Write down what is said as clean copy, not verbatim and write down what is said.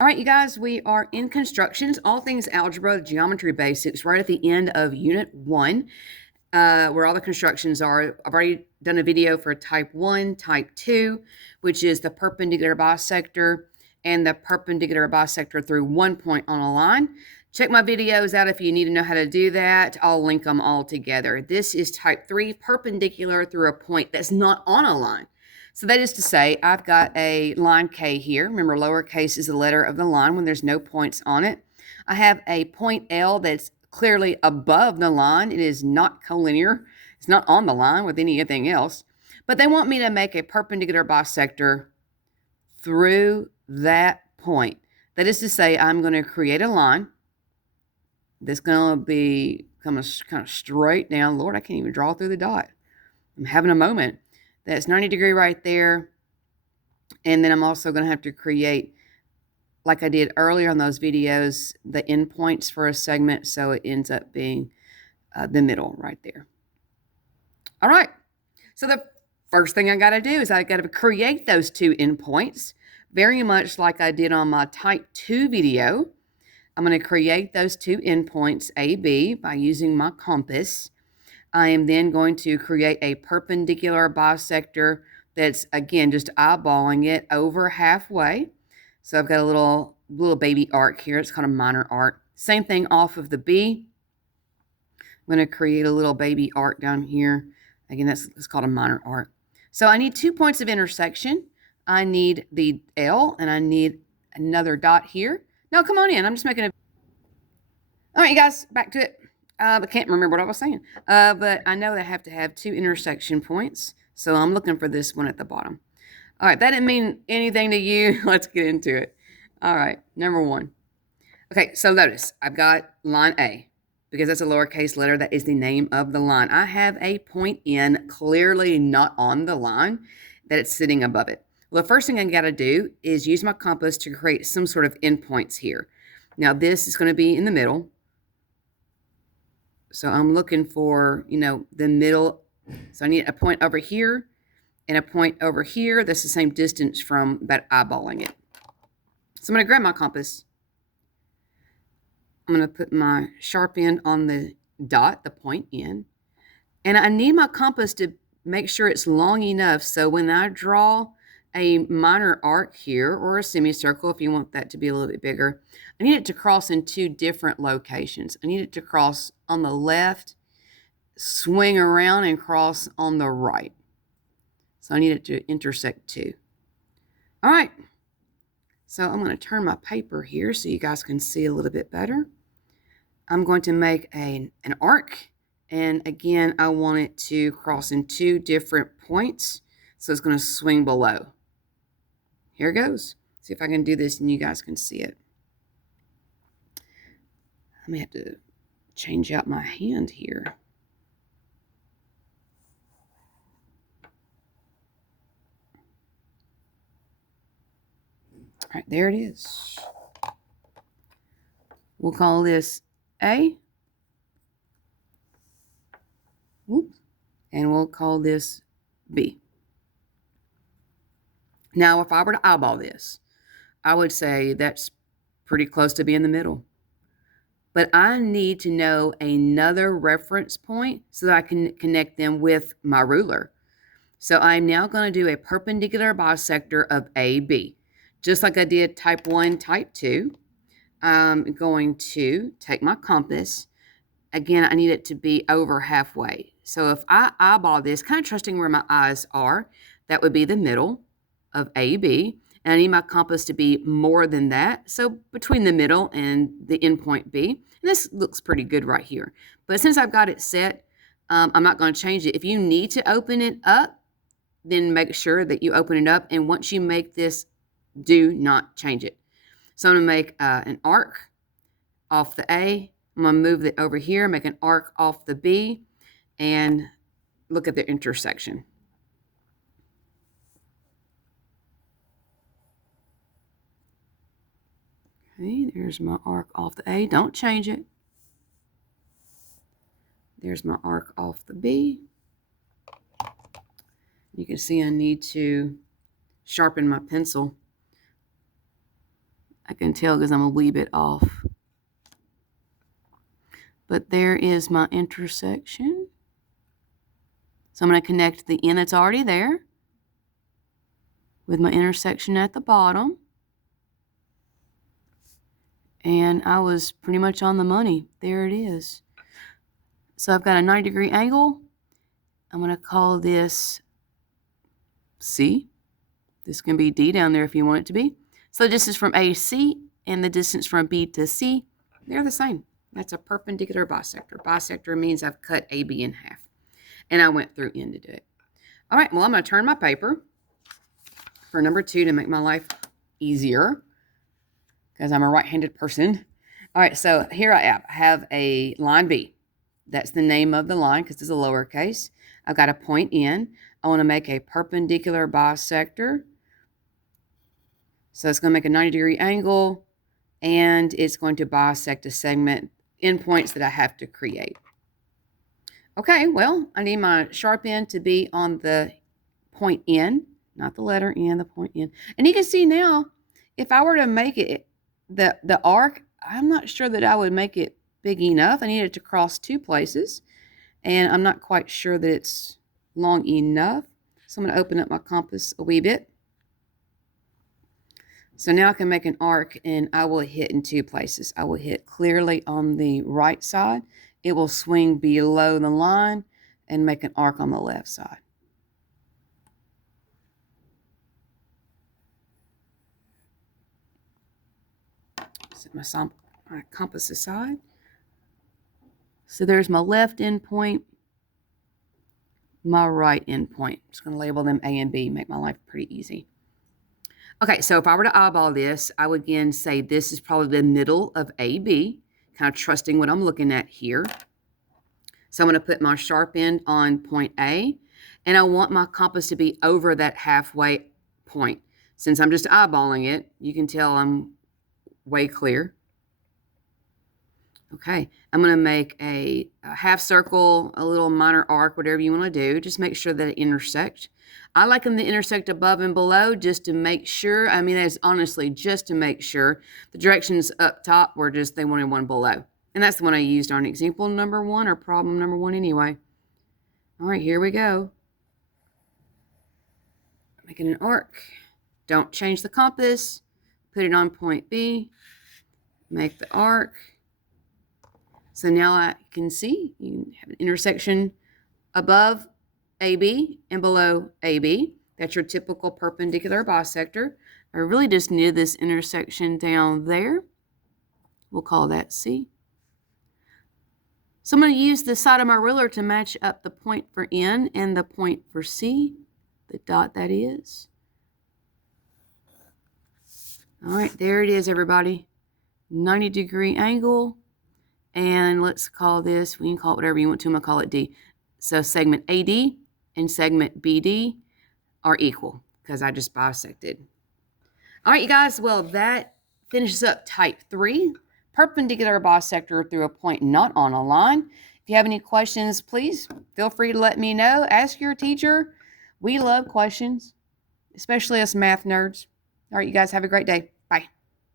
All right, you guys, we are in constructions, all things algebra, geometry basics, right at the end of unit 1, where all the constructions are. I've already done a video for type 1, type 2, which is the perpendicular bisector and the perpendicular bisector through one point on a line. Check my videos out if you need to know how to do that. I'll link them all together. This is type 3, perpendicular through a point that's not on a line. So that is to say, I've got a line K here. Remember, lowercase is the letter of the line when there's no points on it. I have a point L that's clearly above the line. It is not collinear. It's not on the line with anything else. But they want me to make a perpendicular bisector through that point. That is to say, I'm going to create a line that's going to be kind of straight down. Lord, I can't even draw through the dot. I'm having a moment. That's 90 degree right there. And then I'm also going to have to create, like I did earlier on those videos, the endpoints for a segment. So it ends up being the middle right there. All right. So the first thing I got to do is I got to create those two endpoints, very much like I did on my type 2 video. I'm going to create those two endpoints, A, B, by using my compass. I am then going to create a perpendicular bisector that's, again, just eyeballing it over halfway. So I've got a little baby arc here. It's called a minor arc. Same thing off of the B. I'm going to create a little baby arc down here. Again, it's called a minor arc. So I need 2 points of intersection. I need the L, and I need another dot here. No, come on in. I'm just making a... All right, you guys, back to it. I can't remember what I was saying. But I know that I have to have 2 intersection points. So I'm looking for this one at the bottom. All right, that didn't mean anything to you. Let's get into it. All right, number 1. Okay, so notice I've got line A, because that's a lowercase letter. That is the name of the line. I have a point N clearly not on the line, that it's sitting above it. Well, the first thing I got to do is use my compass to create some sort of endpoints here. Now, this is going to be in the middle. So I'm looking for, the middle. So I need a point over here and a point over here. That's the same distance from that eyeballing it. So I'm going to grab my compass. I'm going to put my sharp end on the dot, the point N. And I need my compass to make sure it's long enough so when I draw a minor arc here, or a semicircle if you want that to be a little bit bigger, I need it to cross in 2 different locations. I need it to cross on the left, swing around, and cross on the right. So I need it to intersect 2. All right. So I'm going to turn my paper here so you guys can see a little bit better. I'm going to make an arc. And again, I want it to cross in 2 different points. So it's going to swing below. Here it goes. See if I can do this and you guys can see it. I may have to change out my hand here. All right, there it is. We'll call this A. And we'll call this B. Now, if I were to eyeball this, I would say that's pretty close to being the middle. But I need to know another reference point so that I can connect them with my ruler. So I'm now going to do a perpendicular bisector of AB. Just like I did type 1, type 2. I'm going to take my compass. Again, I need it to be over halfway. So if I eyeball this, kind of trusting where my eyes are, that would be the middle of AB. And I need my compass to be more than that. So between the middle and the endpoint B. And this looks pretty good right here. But since I've got it set, I'm not going to change it. If you need to open it up, then make sure that you open it up. And once you make this, do not change it. So I'm going to make an arc off the A. I'm going to move it over here, make an arc off the B, and look at the intersection. Okay, there's my arc off the A. Don't change it. There's my arc off the B. You can see I need to sharpen my pencil. I can tell because I'm a wee bit off. But there is my intersection. So I'm going to connect the end that's already there with my intersection at the bottom. And I was pretty much on the money. There it is. So I've got a 90-degree angle. I'm going to call this C. This can be D down there if you want it to be. So the distance from A to C and the distance from B to C, they're the same. That's a perpendicular bisector. Bisector means I've cut AB in half. And I went through N to do it. All right, well, I'm going to turn my paper for number 2 to make my life easier because I'm a right-handed person. All right, so here I have a line B. That's the name of the line because it's a lowercase. I've got a point N. I want to make a perpendicular bisector. So it's going to make a 90-degree angle, and it's going to bisect a segment endpoints that I have to create. Okay, well, I need my sharp end to be on the point N, not the letter N, the point N. And you can see now, if I were to make it, the arc, I'm not sure that I would make it big enough. I need it to cross 2 places, and I'm not quite sure that it's long enough. So I'm going to open up my compass a wee bit. So now I can make an arc, and I will hit in 2 places. I will hit clearly on the right side. It will swing below the line and make an arc on the left side. Set my compass aside. So there's my left endpoint, my right endpoint. I'm just going to label them A and B, make my life pretty easy. Okay, so if I were to eyeball this, I would again say this is probably the middle of AB, kind of trusting what I'm looking at here. So I'm going to put my sharp end on point A, and I want my compass to be over that halfway point. Since I'm just eyeballing it, you can tell I'm way clear. Okay, I'm going to make a half circle, a little minor arc, whatever you want to do. Just make sure that it intersects. I like them to intersect above and below just to make sure. I mean, that's honestly just to make sure. The directions up top were just they wanted one below. And that's the one I used on example number 1 or problem number 1 anyway. All right, here we go. Making an arc. Don't change the compass. Put it on point B. Make the arc. So now I can see you have an intersection above AB and below AB. That's your typical perpendicular bisector. I really just needed this intersection down there. We'll call that C. So I'm going to use the side of my ruler to match up the point for N and the point for C, the dot that is. All right, there it is, everybody. 90-degree angle. And let's call this, we can call it whatever you want to. I'm going to call it D. So segment AD and segment BD are equal because I just bisected. All right, you guys. Well, that finishes up type 3, perpendicular bisector through a point not on a line. If you have any questions, please feel free to let me know. Ask your teacher. We love questions, especially us math nerds. All right, you guys have a great day.